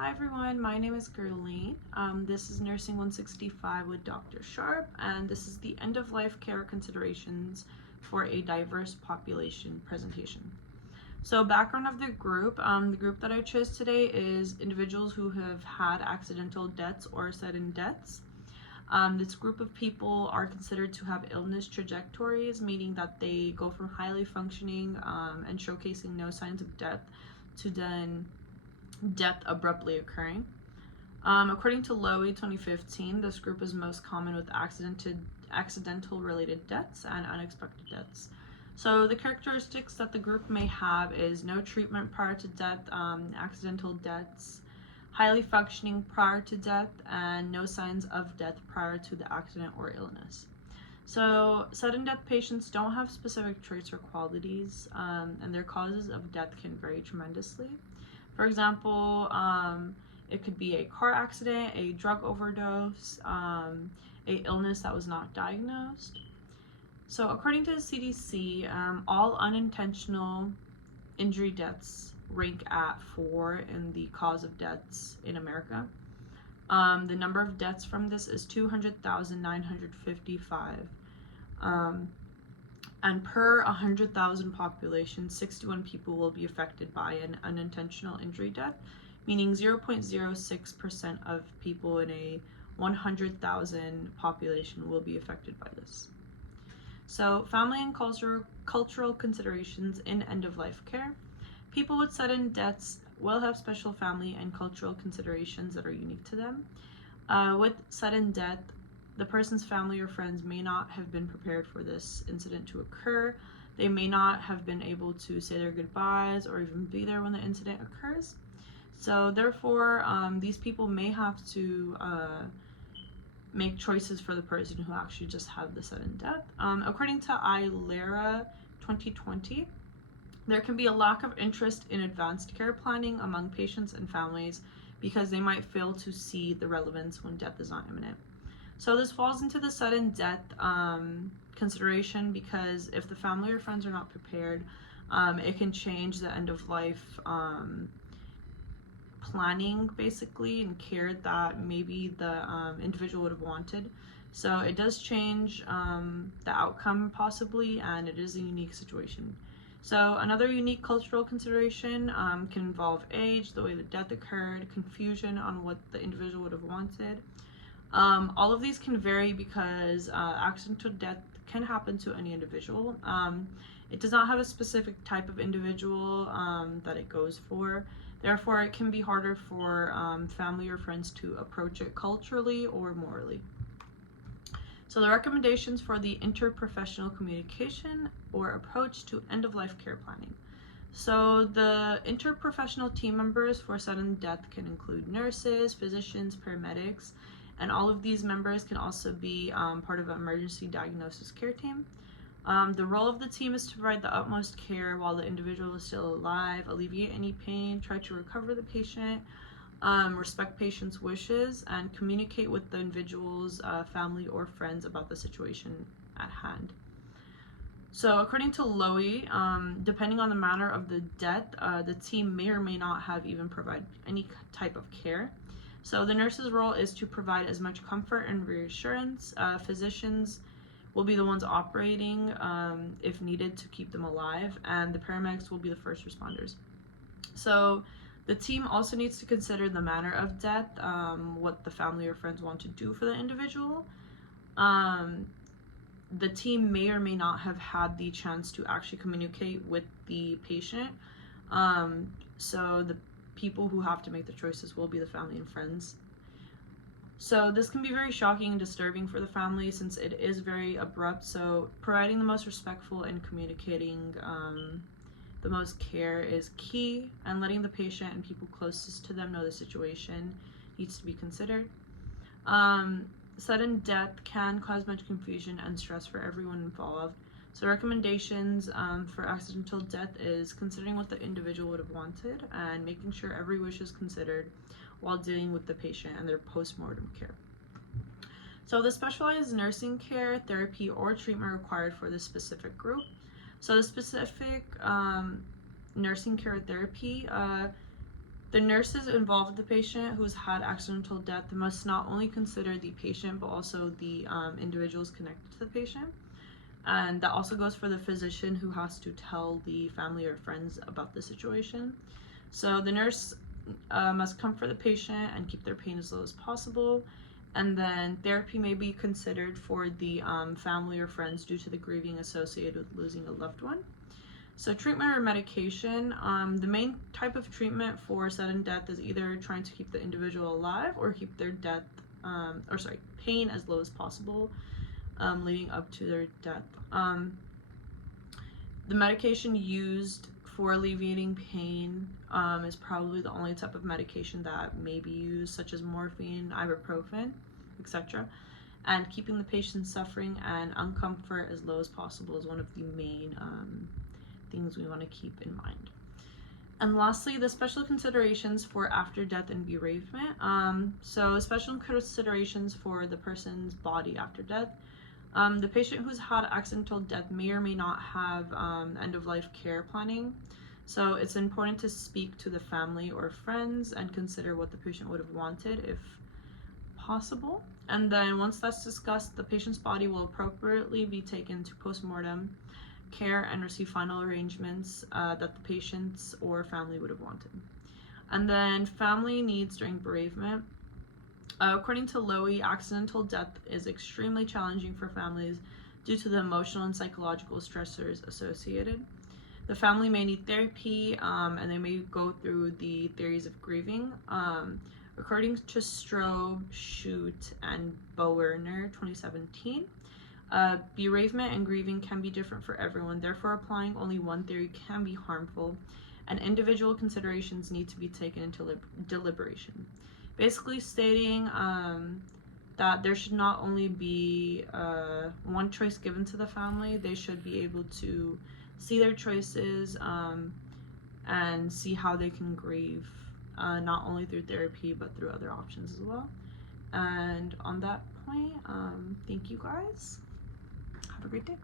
Hi everyone, my name is Gerline. This is Nursing 165 with Dr. Sharp, and this is the end-of-life care considerations for a diverse population presentation. So background of the group that I chose today is individuals who have had accidental deaths or sudden deaths. This group of people are considered to have illness trajectories, meaning that they go from highly functioning and showcasing no signs of death to then death abruptly occurring. According to Lowy 2015, this group is most common with accidental related deaths and unexpected deaths. So the characteristics that the group may have is no treatment prior to death, accidental deaths, highly functioning prior to death, and no signs of death prior to the accident or illness. So sudden death patients don't have specific traits or qualities, and their causes of death can vary tremendously. For example, it could be a car accident, a drug overdose, a illness that was not diagnosed. So according to the CDC, all unintentional injury deaths rank at 4 in the cause of deaths in America. The number of deaths from this is 200,955. And per 100,000 population, 61 people will be affected by an unintentional injury death, meaning 0.06% of people in a 100,000 population will be affected by this. So family and cultural considerations in end-of-life care. People with sudden deaths will have special family and cultural considerations that are unique to them. With sudden death, the person's family or friends may not have been prepared for this incident to occur. They may not have been able to say their goodbyes or even be there when the incident occurs. So therefore, these people may have to make choices for the person who actually just had the sudden death. According to ILERA 2020, there can be a lack of interest in advanced care planning among patients and families because they might fail to see the relevance when death is not imminent. So this falls into the sudden death consideration because if the family or friends are not prepared, it can change the end of life planning basically and care that maybe the individual would have wanted. So it does change the outcome possibly, and it is a unique situation. So another unique cultural consideration can involve age, the way the death occurred, confusion on what the individual would have wanted. All of these can vary because accidental death can happen to any individual. It does not have a specific type of individual that it goes for. Therefore, it can be harder for family or friends to approach it culturally or morally. So the recommendations for the interprofessional communication or approach to end-of-life care planning. So the interprofessional team members for sudden death can include nurses, physicians, paramedics, and all of these members can also be part of an emergency diagnosis care team. The role of the team is to provide the utmost care while the individual is still alive, alleviate any pain, try to recover the patient, respect patients' wishes, and communicate with the individual's family or friends about the situation at hand. So according to Lowy, depending on the manner of the death, the team may or may not have even provided any type of care. So the nurse's role is to provide as much comfort and reassurance. Physicians will be the ones operating if needed to keep them alive, and the paramedics will be the first responders. So the team also needs to consider the manner of death, what the family or friends want to do for the individual. The team may or may not have had the chance to actually communicate with the patient. So the people who have to make the choices will be the family and friends. So this can be very shocking and disturbing for the family since it is very abrupt. So providing the most respectful and communicating the most care is key, and letting the patient and people closest to them know the situation needs to be considered. Sudden death can cause much confusion and stress for everyone involved. So recommendations for accidental death is considering what the individual would have wanted and making sure every wish is considered while dealing with the patient and their post-mortem care. So the specialized nursing care, therapy, or treatment required for this specific group. So the specific nursing care therapy The nurses involved with the patient who's had accidental death must not only consider the patient but also the individuals connected to the patient. And that also goes for the physician who has to tell the family or friends about the situation. So the nurse must comfort the patient and keep their pain as low as possible. And then therapy may be considered for the family or friends due to the grieving associated with losing a loved one. So treatment or medication, the main type of treatment for sudden death is either trying to keep the individual alive or keep their pain as low as possible, leading up to their death. The medication used for alleviating pain is probably the only type of medication that may be used, such as morphine, ibuprofen, etc. And keeping the patient's suffering and uncomfort as low as possible is one of the main things we want to keep in mind. And lastly, the special considerations for after death and bereavement. So special considerations for the person's body after death. The patient who's had accidental death may or may not have end-of-life care planning. So it's important to speak to the family or friends and consider what the patient would have wanted if possible. And then once that's discussed, the patient's body will appropriately be taken to postmortem care and receive final arrangements that the patients or family would have wanted. And then family needs during bereavement. According to Lowy, accidental death is extremely challenging for families due to the emotional and psychological stressors associated. The family may need therapy and they may go through the theories of grieving. According to Strobe, Shute, and Bowerner, 2017, bereavement and grieving can be different for everyone, therefore applying only one theory can be harmful, and individual considerations need to be taken into deliberation. Basically stating that there should not only be one choice given to the family, they should be able to see their choices and see how they can grieve, not only through therapy but through other options as well. And on that point, thank you guys. Have a great day.